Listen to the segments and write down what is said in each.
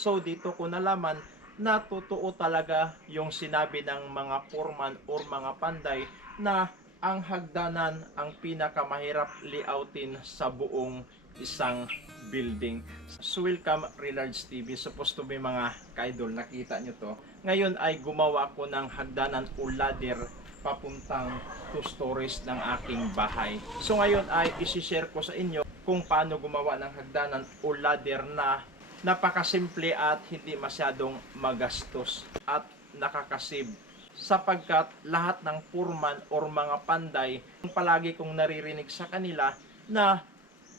So dito ko nalaman na totoo talaga yung sinabi ng mga foreman or mga panday na ang hagdanan ang pinakamahirap layoutin sa buong isang building. So welcome Relards TV. Supposed to be mga kaidol, nakita nyo to. Ngayon ay gumawa ko ng hagdanan o ladder papuntang two stories ng aking bahay. So ngayon ay isi-share ko sa inyo kung paano gumawa ng hagdanan o ladder na napakasimple at hindi masyadong magastos at nakakasib. Sapagkat lahat ng purman or mga panday palagi kong naririnig sa kanila na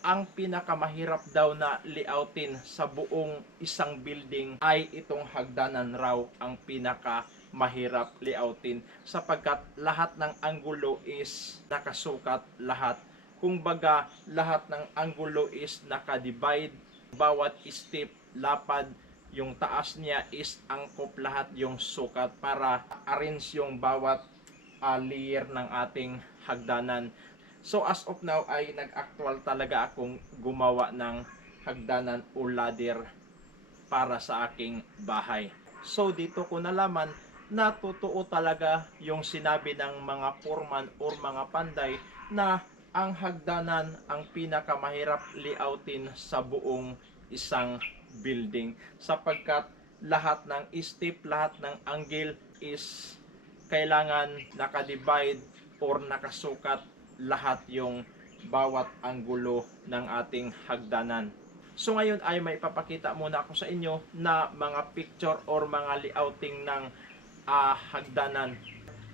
ang pinakamahirap daw na layoutin sa buong isang building ay itong hagdanan raw ang pinaka mahirap layoutin. Sapagkat lahat ng anggulo is nakasukat lahat. Kung baga lahat ng anggulo is nakadivide, bawat step lapad yung taas niya is angkop lahat yung sukat para arrange yung bawat ah, layer ng ating hagdanan. So as of now ay nag-actual talaga akong gumawa ng hagdanan o ladder para sa aking bahay. So dito ko nalaman na totoo talaga yung sinabi ng mga foreman or mga panday na ang hagdanan ang pinakamahirap layoutin sa buong isang building sapagkat lahat ng step, lahat ng angle is kailangan nakadivide or nakasukat lahat yung bawat anggulo ng ating hagdanan. So ngayon ay may papakita muna ako sa inyo na mga picture or mga layouting ng ah, hagdanan.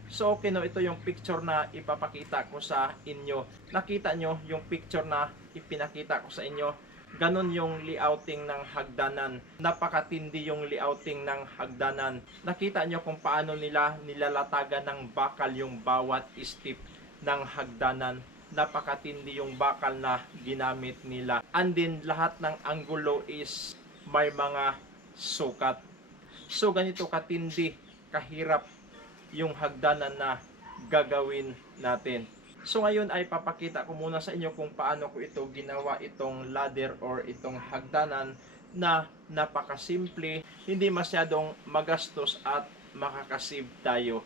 So okay no, ito yung picture na ipapakita ko sa inyo. Nakita nyo yung picture na ipinakita ko sa inyo. Ganon yung layouting ng hagdanan. Napakatindi yung layouting ng hagdanan. Nakita nyo kung paano nila nilalatagan ng bakal yung bawat step ng hagdanan. Napakatindi yung bakal na ginamit nila. And then lahat ng anggulo is may mga sukat. So ganito katindi, kahirap yung hagdanan na gagawin natin. So ngayon ay papakita ko muna sa inyo kung paano ko ito ginawa itong ladder or itong hagdanan na napakasimple, hindi masyadong magastos at makakasave tayo.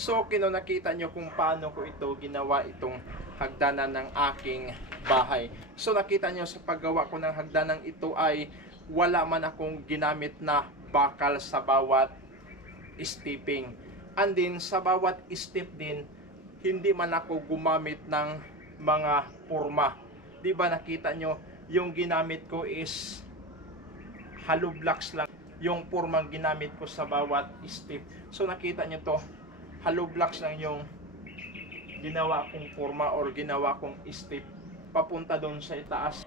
So, kino nakita nyo kung paano ko ito ginawa itong hagdanan ng aking bahay. So, nakita nyo sa paggawa ko ng hagdanan ito ay wala man akong ginamit na bakal sa bawat stepping. And then, sa bawat step din, hindi man ako gumamit ng mga purma. Di ba nakita nyo, yung ginamit ko is hollow blocks lang yung purmang ginamit ko sa bawat step. So nakita nyo to, hollow blocks lang yung ginawa kong purma or ginawa kong step papunta doon sa itaas.